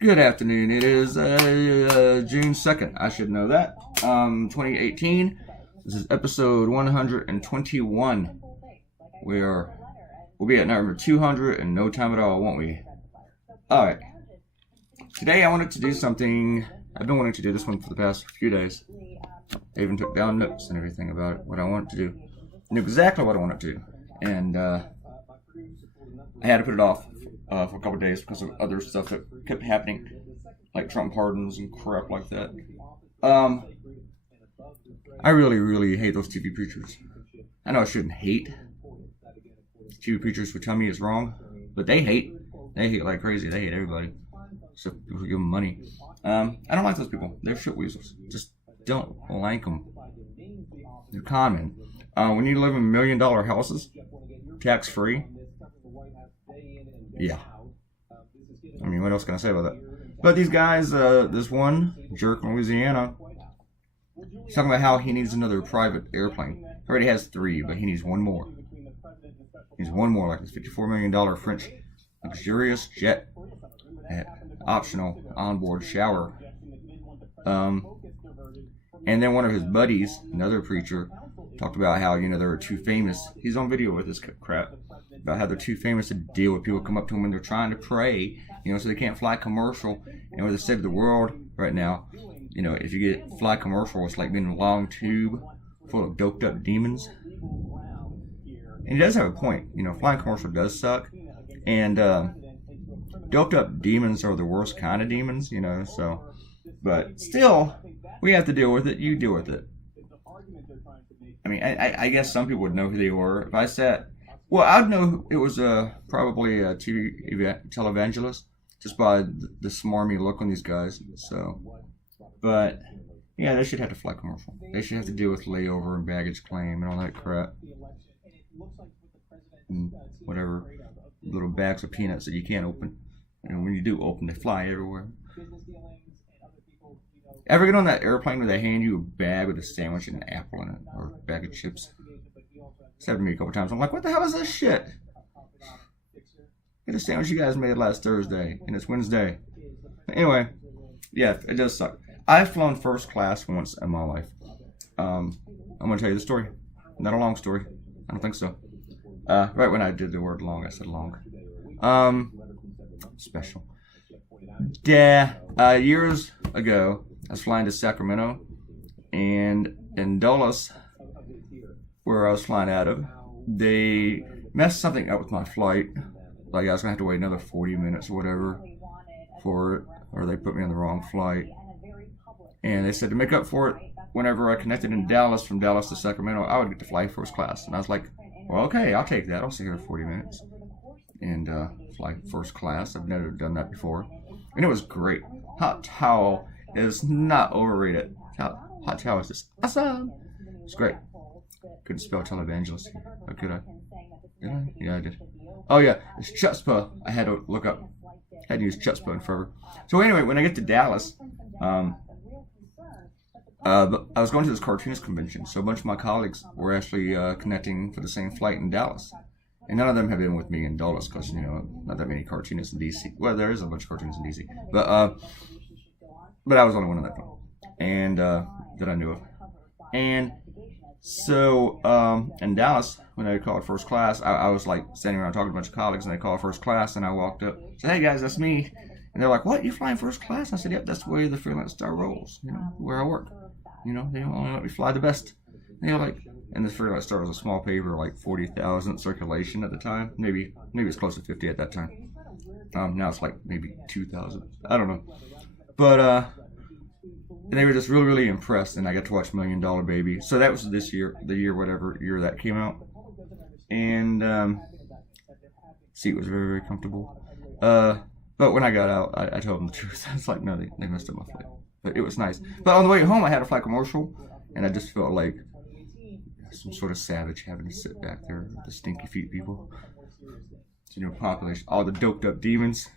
Good afternoon. It is June 2nd. I should know that. 2018. This is episode 121. We'll be at number 200 in no time at all, won't we? Alright. Today I wanted to do something. I've been wanting to do this one for the past few days. I even took down notes and everything about it, what I wanted to do. I knew exactly what I wanted to do. And I had to put it off for a couple of days because of other stuff that kept happening, like Trump pardons and crap like that. I really hate those TV preachers. I know I shouldn't hate. TV preachers would tell me it's wrong, but they hate like crazy. They hate everybody, so people give them money. I don't like those people. They're shit weasels. Just don't like them. They're common. When you live in $1 million houses, tax free. Yeah. I mean, what else can I say about that? But these guys, this one jerk in Louisiana, he's talking about how he needs another private airplane. He already has 3, but he needs one more. He needs one more, like this $54 million French luxurious jet, optional onboard shower. And then one of his buddies, another preacher, talked about how, they're too famous. He's on video with this crap. About how they're too famous to deal with people come up to them when they're trying to pray, so they can't fly commercial. And with the state of the world right now, if you get fly commercial, it's like being in a long tube full of doped up demons. And he does have a point. Flying commercial does suck. And doped up demons are the worst kind of demons, so. But still, we have to deal with it. You deal with it. I mean, I guess some people would know who they were. If I said, well, I'd know it was probably a televangelist just by the smarmy look on these guys. So, but yeah, they should have to fly commercial. They should have to deal with layover and baggage claim and all that crap. And whatever little bags of peanuts that you can't open. And when you do open, they fly everywhere. Ever get on that airplane where they hand you a bag with a sandwich and an apple in it, or a bag of chips? It's happened to me a couple times. I'm like, what the hell is this shit? Get a sandwich you guys made last Thursday, and it's Wednesday. Anyway, yeah, it does suck. I've flown first class once in my life. I'm going to tell you the story. Not a long story. I don't think so. Right when I did the word long, I said long. Special. Yeah, years ago, I was flying to Sacramento, and in Dulles, where I was flying out of, they messed something up with my flight. Like I was going to have to wait another 40 minutes or whatever for it, or they put me on the wrong flight. And they said to make up for it, whenever I connected in Dallas, from Dallas to Sacramento, I would get to fly first class. And I was like, well, okay, I'll take that. I'll sit here for 40 minutes and fly first class. I've never done that before. And it was great. Hot towel is not overrated. Hot towel is just awesome. It's great. Couldn't spell televangelist. How could I? Did I? Yeah, I did. Oh yeah, it's chutzpah. I had to look up. I hadn't used chutzpah in forever. So anyway, when I get to Dallas, I was going to this cartoonist convention. So a bunch of my colleagues were actually connecting for the same flight in Dallas. And none of them have been with me in Dulles because, not that many cartoonists in D.C. Well, there is a bunch of cartoonists in D.C. But I was the only one on that flight. And that I knew of. And so in Dallas, when they called first class, I was like standing around talking to a bunch of colleagues, and they called first class, and I walked up, said, "Hey guys, that's me." And they're like, "What? You flying first class?" And I said, "Yep, that's the way the freelance star rolls. Where I work. They only let me fly the best." And they're like, and the freelance star was a small paper, like 40,000 circulation at the time. Maybe it's close to 50 at that time. Now it's like maybe 2,000. I don't know. But they were just really impressed, and I got to watch $1 Million Baby. So that was this year, whatever year that came out. And seat was very comfortable. But when I got out, I told them the truth. I was like, no, they messed up my flight. But it was nice. But on the way home, I had to fly commercial, and I just felt like some sort of savage having to sit back there with the stinky feet people. Population, all the doped up demons.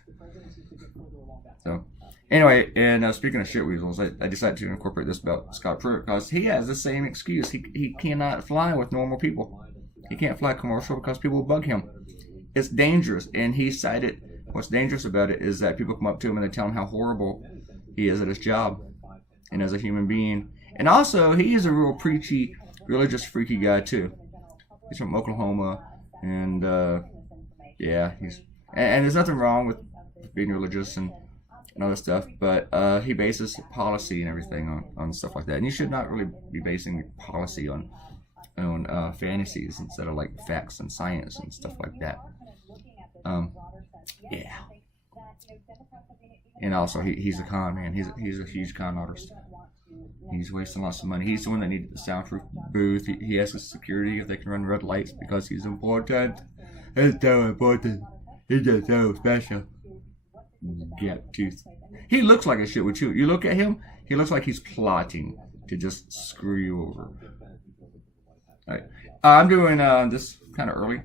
So, anyway, and speaking of shit weasels, I decided to incorporate this about Scott Pruitt because he has the same excuse. He cannot fly with normal people. He can't fly commercial because people bug him. It's dangerous, and he cited what's dangerous about it is that people come up to him and they tell him how horrible he is at his job and as a human being. And also, he is a real preachy, religious, freaky guy too. He's from Oklahoma, and yeah, and there's nothing wrong with being religious and other stuff, but he bases policy and everything on stuff like that. And you should not really be basing policy on fantasies instead of like facts and science and stuff like that. Yeah. And also, he's a con man. He's a huge con artist. He's wasting lots of money. He's the one that needed the soundproof booth. He asks security if they can run red lights because he's important. It's so important. He's just so special. Gap tooth. He looks like a shit with you. You look at him, he looks like he's plotting to just screw you over. Alright. I'm doing this kind of early,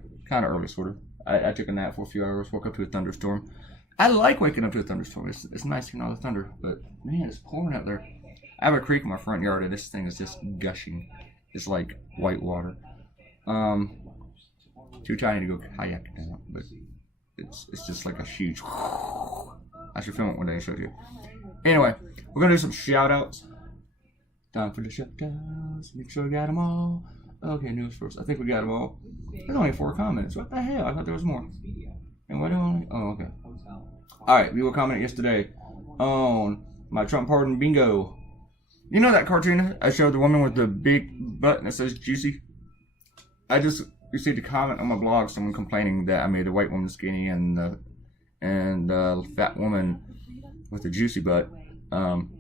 sort of. I took a nap for a few hours, woke up to a thunderstorm. I like waking up to a thunderstorm. It's nice hearing all the thunder, but man, it's pouring out there. I have a creek in my front yard, and this thing is just gushing. It's like white water. Too tiny to go kayaking down, but it's just like a huge. I should film it one day and show it to you. Anyway, we're gonna do some shout outs. Time for the shout outs. Make sure we got them all. Okay, news first. I think we got them all. There's only 4 comments. What the hell? I thought there was more. And what do only? Oh, okay. Alright, we will comment yesterday on my Trump pardon bingo. You know that cartoon I showed the woman with the big butt that says juicy? I just received a comment on my blog, someone complaining that I made the white woman skinny and the fat woman with the juicy butt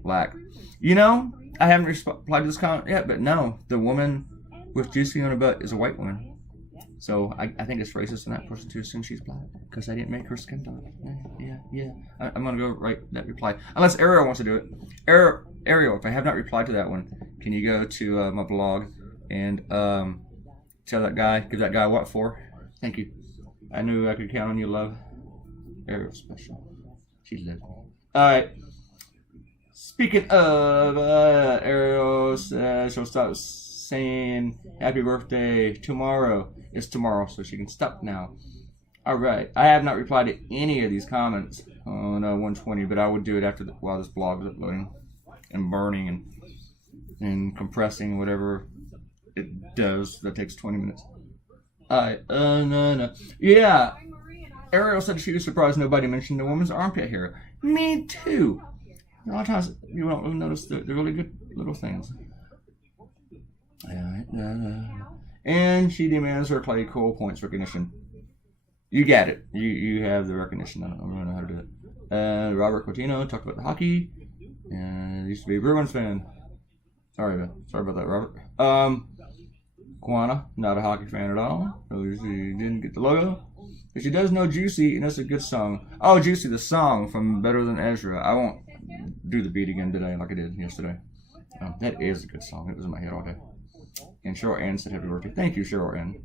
black. You know, I haven't replied to this comment yet, but no, the woman with juicy on her butt is a white woman. So I think it's racist in that person to assume she's black because I didn't make her skin dark. Yeah. I'm gonna go write that reply unless Ariel wants to do it. Ariel, if I have not replied to that one, can you go to my blog and tell that guy, give that guy what for? Thank you. I knew I could count on you, love. Ariel's special. She's living. Alright. Speaking of, Ariel says she'll stop saying happy birthday tomorrow. It's tomorrow, so she can stop now. Alright. I have not replied to any of these comments on 120, but I would do it while this blog is uploading and burning and compressing whatever it does. That takes 20 minutes. Alright. No. Yeah. Ariel said she was surprised nobody mentioned the woman's armpit hair. Me too. A lot of times you don't really notice the really good little things. And she demands her play cool points recognition. You get it. You have the recognition. I don't really know how to do it. Robert Coutinho talked about the hockey. And used to be a Bruins fan. Sorry about that, Robert. Quana, not a hockey fan at all. So she didn't get the logo. But she does know Juicy, and that's a good song. Oh, Juicy, the song from Better Than Ezra. I won't do the beat again today like I did yesterday. That is a good song. It was in my head all day. And Cheryl Ann said happy birthday. Thank you, Cheryl Ann.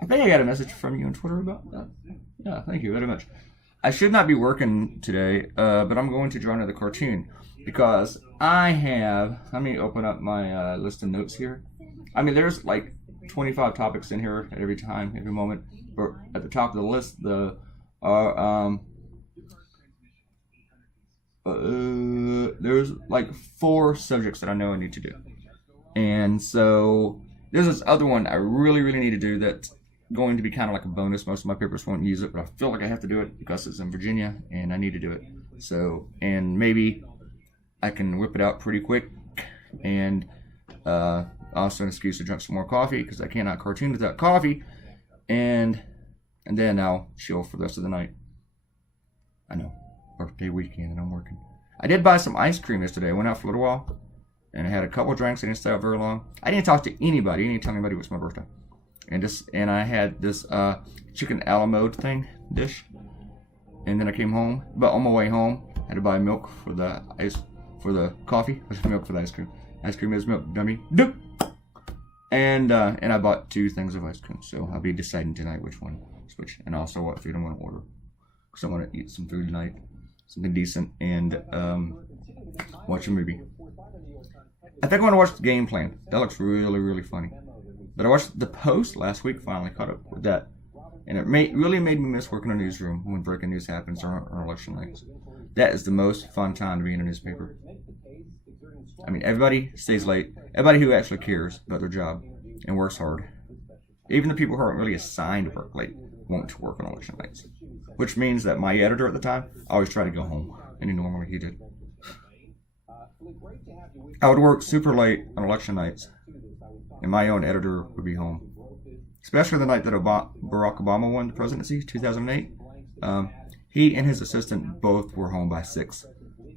I think I got a message from you on Twitter about that. Yeah, thank you very much. I should not be working today, but I'm going to draw another cartoon because I have. Let me open up my list of notes here. I mean, there's like 25 topics in here at every time, every moment. But at the top of the list, there's like 4 subjects that I know I need to do. And so there's this other one I really need to do that's going to be kind of like a bonus. Most of my papers won't use it, but I feel like I have to do it because it's in Virginia and I need to do it. So, and maybe I can whip it out pretty quick. And also an excuse to drink some more coffee because I cannot cartoon without coffee. And then I'll chill for the rest of the night. I know, birthday weekend and I'm working. I did buy some ice cream yesterday. I went out for a little while and I had a couple drinks. I didn't stay out very long. I didn't talk to anybody. I didn't tell anybody it was my birthday. And I had this chicken a la mode dish. And then I came home. But on my way home, I had to buy milk for the coffee. Milk for the ice cream. Ice cream is milk, dummy. Doop. And I bought 2 things of ice cream. So I'll be deciding tonight which one to switch. And also what food I'm going to order. Because I want to eat some food tonight. Something decent. And watch a movie. I think I want to watch the Game Plan. That looks really funny. But I watched The Post last week, finally caught up with that. And it really made me miss working in a newsroom when breaking news happens on election nights. That is the most fun time to be in a newspaper. I mean, everybody stays late. Everybody who actually cares about their job and works hard. Even the people who aren't really assigned to work late won't work on election nights. Which means that my editor at the time always tried to go home. And he did. I would work super late on election nights. And my own editor would be home. Especially the night that Barack Obama won the presidency, 2008. He and his assistant both were home by 6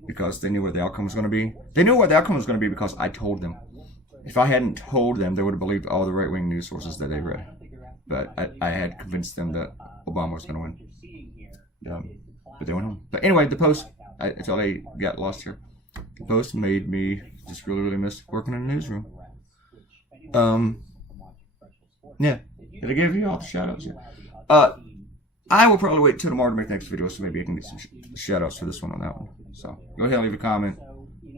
because they knew what the outcome was going to be. They knew what the outcome was going to be because I told them. If I hadn't told them, they would have believed all the right-wing news sources that they read. But I had convinced them that Obama was going to win. But they went home. But anyway, the Post, until I got lost here, the Post made me just really, really miss working in a newsroom. Yeah. Did I give you all the shout-outs here? I will probably wait till tomorrow to make the next video, so maybe I can get some shout-outs for this one on that one. So, go ahead and leave a comment.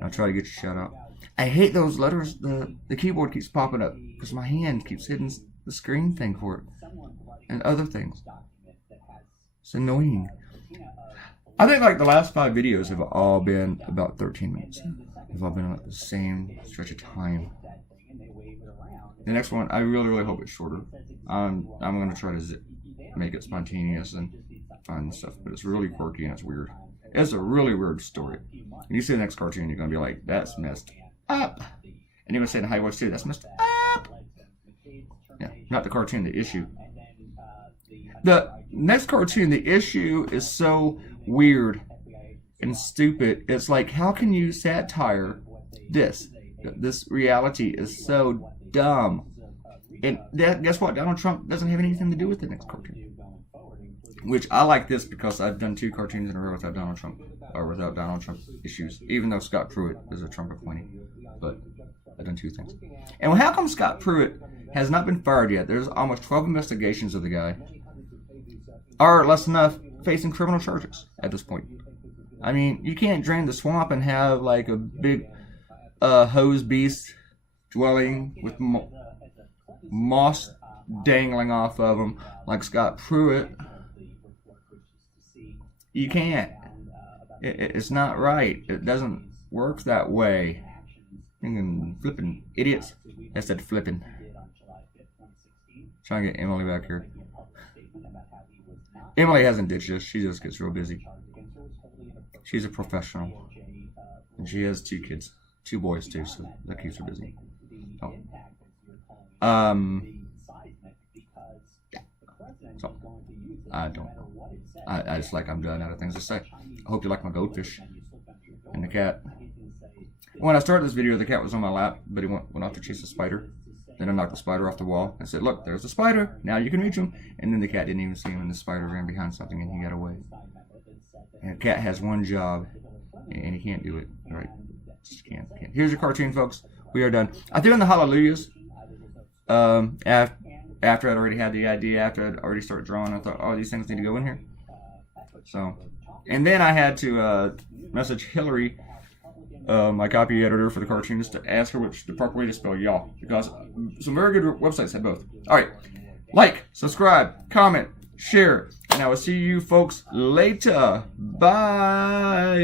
I'll try to get your shout-out. I hate those letters. The keyboard keeps popping up because my hand keeps hitting the screen thing for it. And other things. It's annoying. I think like the last 5 videos have all been about 13 minutes. They've all been like the same stretch of time. The next one, I really, really hope it's shorter. I'm going to try to make it spontaneous and fun stuff, but it's really quirky and it's weird. It's a really weird story. When you see the next cartoon, you're going to be like, that's messed up. And you're going to say in the high voice too, that's messed up. Yeah, not the cartoon, the issue. The next cartoon, the issue, is so weird and stupid. It's like, how can you satire this? This reality is so dumb. And guess what? Donald Trump doesn't have anything to do with the next cartoon. Which I like this because I've done 2 cartoons in a row without Donald Trump. Or without Donald Trump issues. Even though Scott Pruitt is a Trump appointee. But I've done 2 things. And how come Scott Pruitt has not been fired yet? There's almost 12 investigations of the guy. Or less enough facing criminal charges at this point. I mean, you can't drain the swamp and have like a big hose beast dwelling with moss dangling off of him like Scott Pruitt. You can't. It's not right. It doesn't work that way. Flipping idiots. I said flipping. Trying to get Emily back here. Emily hasn't ditched us. She just gets real busy. She's a professional. And she has 2 kids. 2 boys too, so that keeps her busy. Oh. So, I don't know. I just like I'm done out of things to say. I hope you like my goldfish. And the cat. When I started this video, the cat was on my lap, but he went off to chase a spider. Then I knocked the spider off the wall and said, look, there's the spider. Now you can reach him. And then the cat didn't even see him, and the spider ran behind something, and he got away. And a cat has one job, and he can't do it. Right? Just can't. Here's your cartoon, folks. We are done. I threw in the hallelujahs. After I'd already had the idea, after I'd already started drawing, I thought, oh, these things need to go in here. So, and then I had to message Hillary, my copy editor for the cartoons, to ask her which the proper way to spell y'all, because some very good websites have both. All right, like, subscribe, comment, share, and I will see you folks later. Bye.